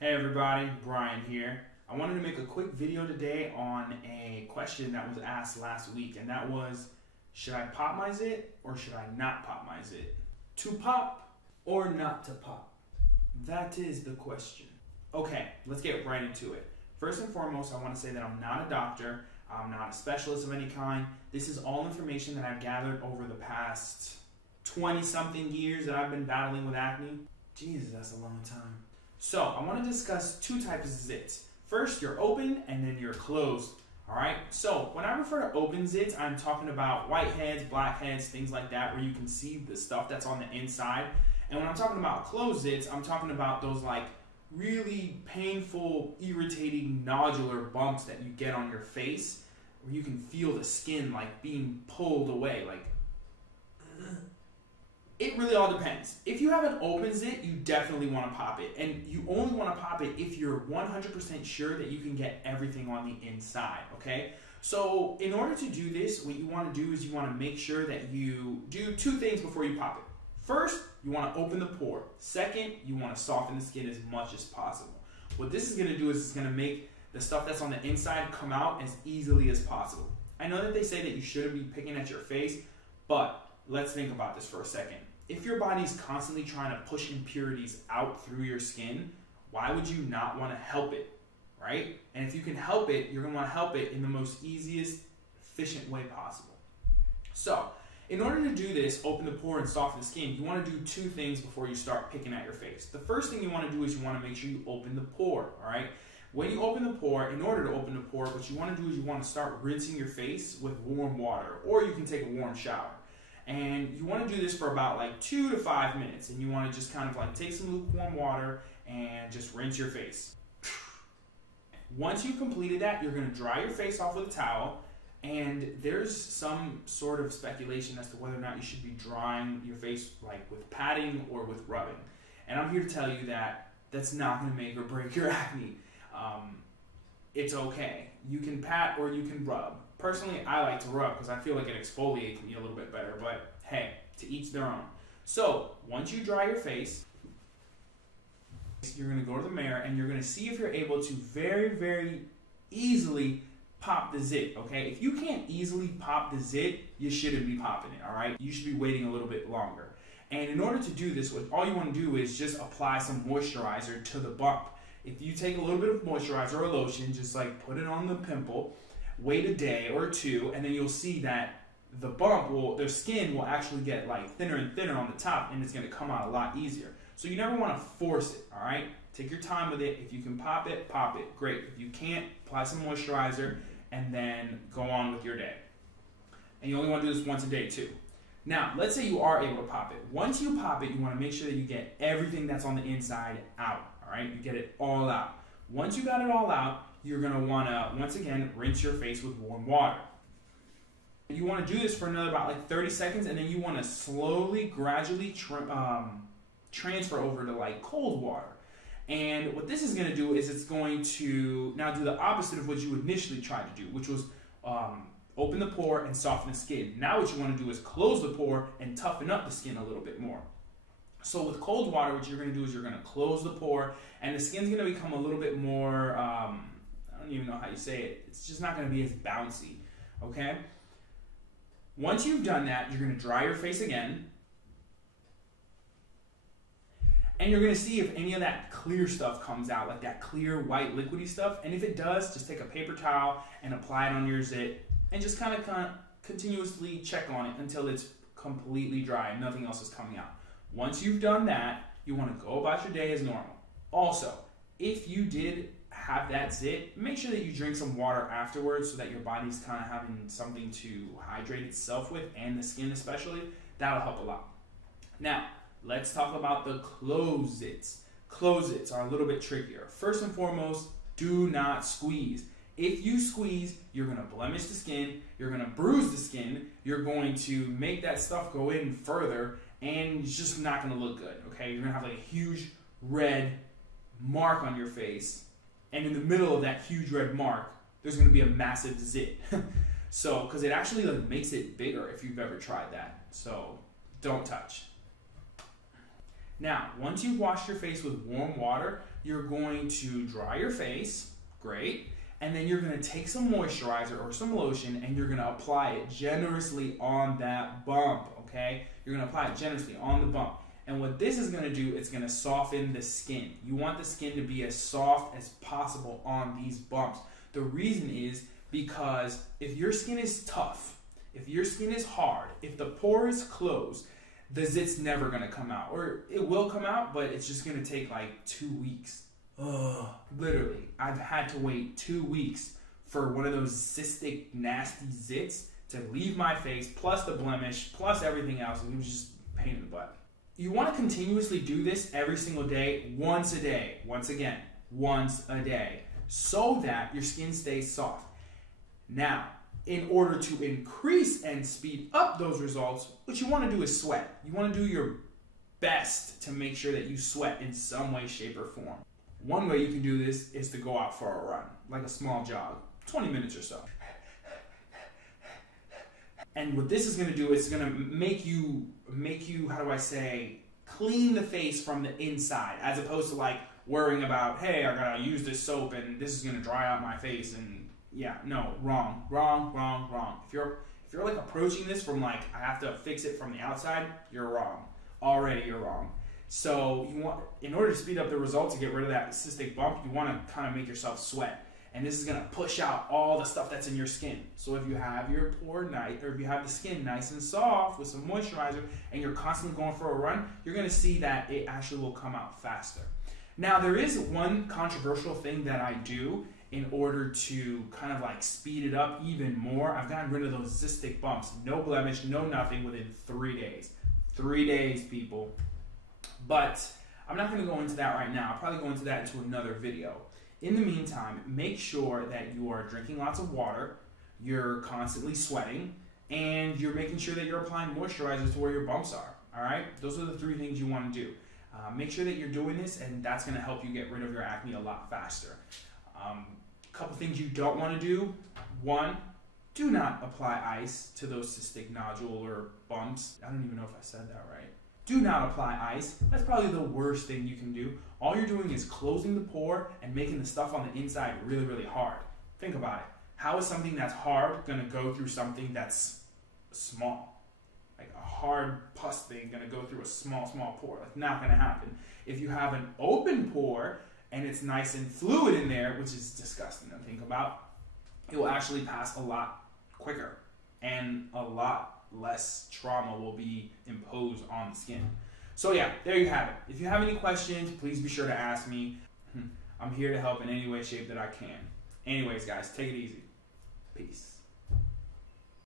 Hey everybody, Brian here. I wanted to make a quick video today on a question that was asked last week, and that was, should I pop my zit or should I not pop my zit? To pop or not to pop? That is the question. Okay, let's get right into it. First and foremost, I want to say that I'm not a doctor. I'm not a specialist of any kind. This is all information that I've gathered over the past 20-something years that I've been battling with acne. Jesus, that's a long time. So I want to discuss two types of zits. First, your open and then your closed. Alright, so when I refer to open zits, I'm talking about whiteheads, blackheads, things like that, where you can see the stuff that's on the inside. And when I'm talking about closed zits, I'm talking about those like really painful, irritating, nodular bumps that you get on your face, where you can feel the skin like being pulled away, like it really all depends. If you have an open zit, you definitely want to pop it. And you only want to pop it if you're 100% sure that you can get everything on the inside, okay? So in order to do this, what you want to do is you want to make sure that you do two things before you pop it. First, you want to open the pore. Second, you want to soften the skin as much as possible. What this is going to do is it's going to make the stuff that's on the inside come out as easily as possible. I know that they say that you shouldn't be picking at your face, but let's think about this for a second. If your body's constantly trying to push impurities out through your skin, why would you not want to help it, right? And if you can help it, you're going to want to help it in the most easiest, efficient way possible. So, in order to do this, open the pore and soften the skin, you want to do two things before you start picking at your face. The first thing you want to do is you want to make sure you open the pore, all right? When you open the pore, in order to open the pore, what you want to do is you want to start rinsing your face with warm water, or you can take a warm shower. And you want to do this for about like 2 to 5 minutes. And you want to just kind of like take some lukewarm water and just rinse your face. Once you've completed that, you're going to dry your face off with a towel. And there's some sort of speculation as to whether or not you should be drying your face like with patting or with rubbing. And I'm here to tell you that that's not going to make or break your acne. It's okay. You can pat or you can rub. Personally, I like to rub because I feel like it exfoliates me a little bit better, but hey, to each their own. So, once you dry your face, you're going to go to the mirror and you're going to see if you're able to very, very easily pop the zit, okay? If you can't easily pop the zit, you shouldn't be popping it, all right? You should be waiting a little bit longer. And in order to do this, all you want to do is just apply some moisturizer to the bump. If you take a little bit of moisturizer or lotion, just like put it on the pimple, wait a day or two, and then you'll see that the bump their skin will actually get like thinner and thinner on the top, and it's going to come out a lot easier. So you never want to force it, all right? Take your time with it. If you can pop it, great. If you can't, apply some moisturizer, and then go on with your day. And you only want to do this once a day too. Now, let's say you are able to pop it. Once you pop it, you want to make sure that you get everything that's on the inside out, all right? You get it all out. Once you got it all out, you're going to want to, once again, rinse your face with warm water. You want to do this for another about like 30 seconds, and then you want to slowly, gradually transfer over to like cold water. And what this is going to do is it's going to now do the opposite of what you initially tried to do, which was open the pore and soften the skin. Now what you want to do is close the pore and toughen up the skin a little bit more. So with cold water, what you're going to do is you're going to close the pore, and the skin's going to become a little bit more, I don't even know how you say it. It's just not going to be as bouncy, okay? Once you've done that, you're going to dry your face again, and you're going to see if any of that clear stuff comes out, like that clear, white, liquidy stuff. And if it does, just take a paper towel and apply it on your zit, and just kind of continuously check on it until it's completely dry and nothing else is coming out. Once you've done that, you want to go about your day as normal. Also, if you did have that zit, make sure that you drink some water afterwards so that your body's kind of having something to hydrate itself with, and the skin especially. That'll help a lot. Now, let's talk about the closed zits. Closed zits are a little bit trickier. First and foremost, do not squeeze. If you squeeze, you're going to blemish the skin, you're going to bruise the skin, you're going to make that stuff go in further, and it's just not going to look good, okay? You're going to have like a huge red mark on your face, and in the middle of that huge red mark, there's going to be a massive zit. So, because it actually like makes it bigger if you've ever tried that. So, don't touch. Now, once you've washed your face with warm water, you're going to dry your face, great, and then you're going to take some moisturizer or some lotion and you're going to apply it generously on that bump, okay? You're going to apply it generously on the bump. And what this is going to do, it's going to soften the skin. You want the skin to be as soft as possible on these bumps. The reason is because if your skin is tough, if your skin is hard, if the pore is closed, the zit's never going to come out. Or it will come out, but it's just going to take like 2 weeks. Ugh. Literally, I've had to wait 2 weeks for one of those cystic, nasty zits to leave my face, plus the blemish, plus everything else. It was just a pain in the butt. You want to continuously do this every single day, once a day. Once again, once a day, so that your skin stays soft. Now, in order to increase and speed up those results, what you want to do is sweat. You want to do your best to make sure that you sweat in some way, shape, or form. One way you can do this is to go out for a run, like a small jog, 20 minutes or so. And what this is going to do is going to make you, how do I say, clean the face from the inside, as opposed to like worrying about, hey, I gotta use this soap and this is going to dry out my face. And yeah, no, wrong. If you're like approaching this from like, I have to fix it from the outside, you're wrong. Already you're wrong. So you want, in order to speed up the results to get rid of that cystic bump, you want to kind of make yourself sweat. And this is going to push out all the stuff that's in your skin. So if you have your pore nice, or if you have the skin nice and soft with some moisturizer and you're constantly going for a run, you're going to see that it actually will come out faster. Now, there is one controversial thing that I do in order to kind of like speed it up even more. I've gotten rid of those cystic bumps. No blemish, no nothing within 3 days. 3 days, people. But I'm not going to go into that right now. I'll probably go into that into another video. In the meantime, make sure that you are drinking lots of water, you're constantly sweating, and you're making sure that you're applying moisturizer to where your bumps are. All right? Those are the 3 things you want to do. Make sure that you're doing this, and that's going to help you get rid of your acne a lot faster. A couple things you don't want to do. 1, do not apply ice to those cystic nodule or bumps. I don't even know if I said that right. Do not apply ice. That's probably the worst thing you can do. All you're doing is closing the pore and making the stuff on the inside really, really hard. Think about it. How is something that's hard going to go through something that's small? Like a hard pus thing going to go through a small pore. Like, not going to happen. If you have an open pore and it's nice and fluid in there, which is disgusting to think about, it will actually pass a lot quicker and a lot less trauma will be imposed on the skin. So yeah, there you have it. If you have any questions, please be sure to ask me. I'm here to help in any way, shape that I can. Anyways, guys, take it easy. Peace.